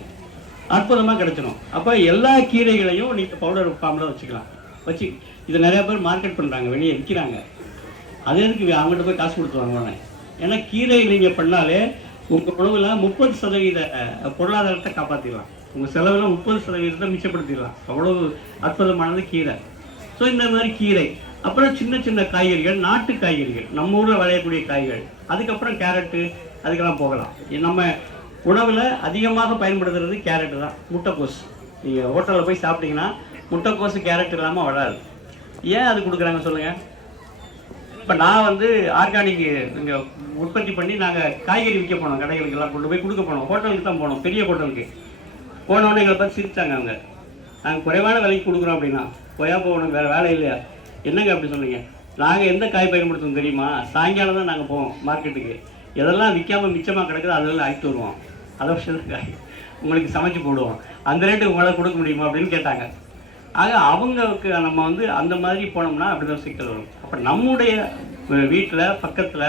அற்புதமாக கிடச்சிடும் அப்போ எல்லா கீரைகளையும் நீங்கள் பவுடர் ஃபார்மில் வச்சுக்கலாம். வச்சு இதை நிறைய பேர் மார்க்கெட் பண்ணுறாங்க வெளியே விற்கிறாங்க அது எதுக்கு அவங்ககிட்ட போய் காசு கொடுத்து வாங்குவாங்க ஏன்னா கீரை நீங்கள் பண்ணாலே உங்கள் உணவில் முப்பது சதவீத பொருளாதாரத்தை காப்பாற்றிடலாம் உங்கள் செலவில் முப்பது சதவீதத்தை மிச்சப்படுத்திடலாம். அவ்வளவு அற்புதமானது கீரை. ஸோ இந்த மாதிரி கீரை. அப்புறம் சின்ன சின்ன காய்கறிகள் நாட்டு காய்கறிகள். நம்ம ஊரில் விளையக்கூடிய காய்கள். அதுக்கப்புறம் கேரட்டு அதுக்கெல்லாம் போகலாம். நம்ம உணவில் அதிகமாக பயன்படுத்துறது கேரட்டு தான் முட்டைக்கோஸ் நீங்கள் ஹோட்டலில் போய் சாப்பிட்டீங்கன்னா முட்டைக்கோஸ் கேரட் இல்லாமல் வராது. ஏன் அது கொடுக்குறாங்க சொல்லுங்கள் இப்போ நான் வந்து ஆர்கானிக் நீங்கள் உற்பத்தி பண்ணி நாங்கள் காய்கறி விற்க போனோம் கடைகளுக்கெல்லாம் கொண்டு போய் கொடுக்க போனோம். ஹோட்டலுக்கு தான் போனோம் பெரிய ஹோட்டலுக்கு. போனோடனே எங்களை பார்த்து சிரித்தாங்க அவங்க. நாங்கள் குறைவான விலைக்கு கொடுக்குறோம் அப்படின்னா கொய்யா போகணும் வேறு வேலை இல்லையா? என்னங்க அப்படி சொன்னீங்க? நாங்கள் எந்த காய் பயன்படுத்துவோம் தெரியுமா? சாயங்காலம் தான் நாங்கள் போவோம் மார்க்கெட்டுக்கு எதெல்லாம் விற்காம மிச்சமாக கிடக்குதோ அதெல்லாம் அழைத்து வருவோம். அதை உங்களுக்கு சமைச்சு போடுவோம். அந்த ரேட்டு உங்களால் கொடுக்க முடியுமா அப்படின்னு கேட்டாங்க. ஆக அவங்களுக்கு நம்ம வந்து அந்த மாதிரி போனோம்னா அப்படிதான் சிக்கல் வரும். அப்போ நம்முடைய வீட்டில் பக்கத்தில்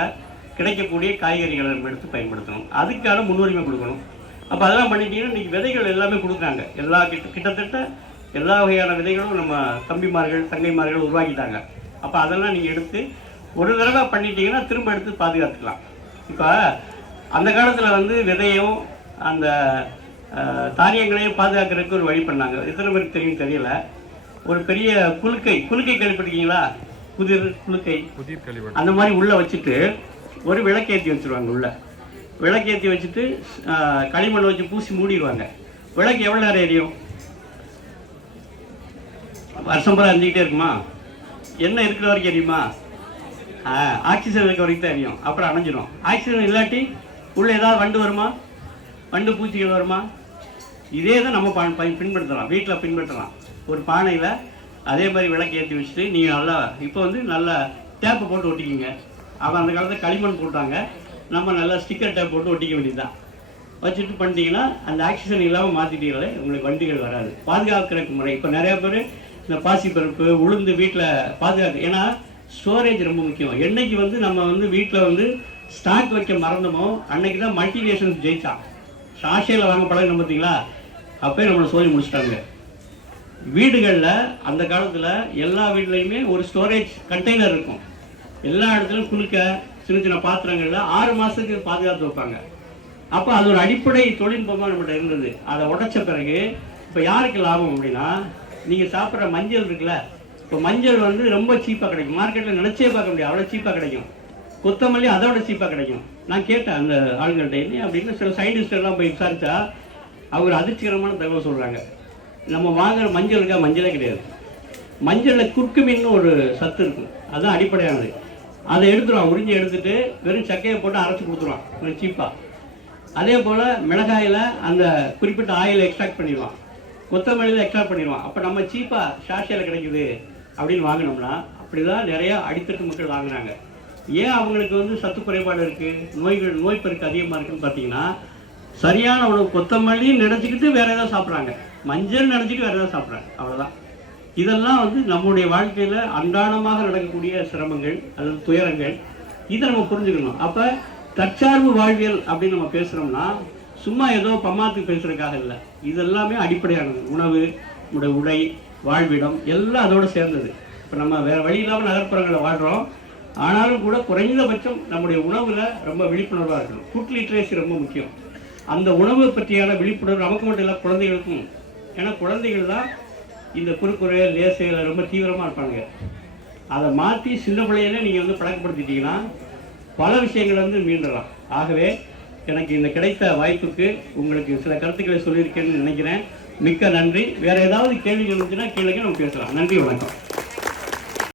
கிடைக்கக்கூடிய காய்கறிகளை நம்ம எடுத்து பயன்படுத்தணும். அதுக்கான முன்னுரிமை கொடுக்கணும். அப்போ அதெல்லாம் பண்ணிட்டீங்கன்னா இன்றைக்கி விதைகள் எல்லாமே கொடுக்குறாங்க. எல்லா கிட்ட கிட்டத்தட்ட எல்லா வகையான விதைகளும் நம்ம தம்பிமார்கள் தங்கைமார்கள் உருவாக்கிட்டாங்க. அப்போ அதெல்லாம் நீங்கள் எடுத்து ஒரு தடவை பண்ணிட்டீங்கன்னா திரும்ப எடுத்து பாதுகாத்துக்கலாம். இப்போ அந்த காலத்தில் வந்து விதையும் அந்த தானியங்களையும் பாதுகாக்கிறதுக்கு ஒரு வழி பண்ணாங்க. எத்தனை பேருக்கு தெரியும் தெரியல. ஒரு பெரிய குலுக்கை குலுக்கை கேள்விப்பட்டிருக்கீங்களா? புதிர் குலுக்கை. அந்த மாதிரி உள்ளே வச்சுட்டு ஒரு விளக்கேற்றி வச்சுருவாங்க உள்ள. விளக்கேற்றி வச்சுட்டு ஆஹ், களிமண் வச்சு பூசி மூடிடுவாங்க. விளக்கு எவ்வளோ நேரம் எரியும்? வருஷம் பூரா எரிஞ்சிக்கிட்டே இருக்குமா? என்ன இருக்கிற வரைக்கும் எரியுமா? ஆக்சிஜன் இருக்க வரைக்கும் தான் எரியும். அப்புறம் அணைஞ்சிரும். ஆக்சிஜன் இல்லாட்டி உள்ள ஏதாவது வண்டு வருமா? மண்ணு பூச்சிகள் வருமா? இதே தான் நம்ம பா- பை பின்பற்றலாம். வீட்டில் பின்பற்றலாம். ஒரு பானையில் அதே மாதிரி விளக்கு ஏற்றி வச்சுட்டு நீங்கள் நல்லா இப்போ வந்து நல்லா டேப்பு போட்டு ஒட்டிக்கிங்க. அவன் அந்த காலத்தில் களிமண் போட்டாங்க. நம்ம நல்லா ஸ்டிக்கர் டேப் போட்டு ஒட்டிக்க வேண்டியதுதான். வச்சுட்டு பண்ணிட்டீங்கன்னா அந்த ஆக்சிஜன் இல்லாமல் மாற்றிட்டீங்களே உங்களுக்கு வண்டிகள் வராது. பாதுகாக்கிறதுக்கு முறை. இப்போ நிறையா பேர் இந்த பாசி பருப்பு உளுந்து வீட்டில் பாதுகாக்க ஏன்னா ஸ்டோரேஜ் ரொம்ப முக்கியம். என்றைக்கு வந்து நம்ம வந்து வீட்டில் வந்து ஸ்டாக் வைக்க மறந்தோமோ அன்னைக்கு தான் மல்டிவேஷன் ஜெயித்தான் சாஷையில் வாங்க பழகணும் பார்த்தீங்களா அப்போயே நம்மளை சோதி முடிச்சிட்டாங்க. வீடுகளில் அந்த காலத்தில் எல்லா வீட்லேயுமே ஒரு ஸ்டோரேஜ் கண்டெய்னர் இருக்கும். எல்லா இடத்துலையும் குளிக்க சின்ன சின்ன பாத்திரங்களில் ஆறு மாதத்துக்கு பாதுகாத்து வைப்பாங்க. அப்போ அது ஒரு அடிப்படை தொழில்நுட்பமாக நம்மகிட்ட இருந்தது. அதை உடைச்ச பிறகு இப்போ யாருக்கு லாபம் அப்படின்னா நீங்கள் சாப்பிட்ற மஞ்சள் இருக்குல்ல இப்போ மஞ்சள் வந்து ரொம்ப சீப்பாக கிடைக்கும். மார்க்கெட்டில் நினச்சே பார்க்க முடியாது. அவ்வளோ சீப்பாக கிடைக்கும். கொத்தமல்லி அதோட சீப்பாக கிடைக்கும். நான் கேட்டேன் அந்த ஆளுங்கள்ட்ட என்ன அப்படின்னு? சில சயின்டிஸ்டெல்லாம் எல்லாம் போய் விசாரித்தா அவர் அதிர்ச்சிகரமான தகவல் சொல்கிறாங்க நம்ம வாங்குகிற மஞ்சள் இருக்கா? மஞ்சளே கிடையாது. மஞ்சளில் குர்க்குமின்னு ஒரு சத்து இருக்கும். அதுதான் அடிப்படையானது. அதை எடுத்துருவான். உறிஞ்சி எடுத்துட்டு வெறும் சக்கையை போட்டு அரைச்சி கொடுத்துருவான். கொஞ்சம் சீப்பாக அதே போல் மிளகாயில் அந்த குறிப்பிட்ட ஆயிலை எக்ஸ்ட்ராக்ட் பண்ணிடுவான். கொத்தமல்லியில் எக்ஸ்ட்ராக்ட் பண்ணிடுவான். அப்போ நம்ம சீப்பாக ஷாஷியில் கிடைக்குது அப்படின்னு வாங்கினோம்னா அப்படி தான் நிறையா அடித்தட்டு மக்கள் வாங்குறாங்க. ஏன் அவங்களுக்கு வந்து சத்து குறைபாடு இருக்குது நோய்கள் நோய் பெருக்கு அதிகமாக இருக்குன்னு பார்த்தீங்கன்னா சரியான உணவு கொத்தமல்லின்னு நினச்சிக்கிட்டு வேறு ஏதாவது சாப்பிட்றாங்க. மஞ்சள் நினச்சிட்டு வேறு ஏதாவது சாப்பிட்றாங்க. அவ்வளோதான் இதெல்லாம் வந்து நம்முடைய வாழ்க்கையில் அன்றாடமாக நடக்கக்கூடிய சிரமங்கள் அல்லது துயரங்கள். இதை நம்ம புரிஞ்சுக்கணும். அப்போ தற்சார்பு வாழ்வியல் அப்படின்னு நம்ம பேசுகிறோம்னா சும்மா ஏதோ பம்மாத்துக்கு பேசுகிறதுக்காக இல்லை. இதெல்லாமே அடிப்படையானது. உணவு நம்முடைய உடை வாழ்விடம் எல்லாம் அதோடு சேர்ந்தது. இப்போ நம்ம வேறு வழி இல்லாமல் நகர்ப்புறங்களில் வாழ்கிறோம் ஆனாலும் கூட குறைந்தபட்சம் நம்முடைய உணவில் ரொம்ப விழிப்புணர்வாக இருக்கணும். ஃபுட் லிட்ரேசி ரொம்ப முக்கியம். அந்த உணவு பற்றியான விழிப்புணர்வு நமக்கு மட்டும் இல்லை குழந்தைகளுக்கும். ஏன்னா குழந்தைகள் தான் இந்த குறுக்குறை லேசையில் ரொம்ப தீவிரமாக இருப்பாங்க. அதை மாற்றி சின்ன பிள்ளையில நீங்கள் வந்து பழக்கப்படுத்திட்டீங்கன்னா பல விஷயங்கள் வந்து மீண்டலாம். ஆகவே எனக்கு இந்த கிடைத்த வாய்ப்புக்கு உங்களுக்கு சில கருத்துக்களை சொல்லியிருக்கேன்னு நினைக்கிறேன். மிக்க நன்றி. வேறு ஏதாவது கேள்விகள் இருந்துச்சுன்னா கேளுங்க நம்ம பேசலாம். நன்றி வணக்கம்.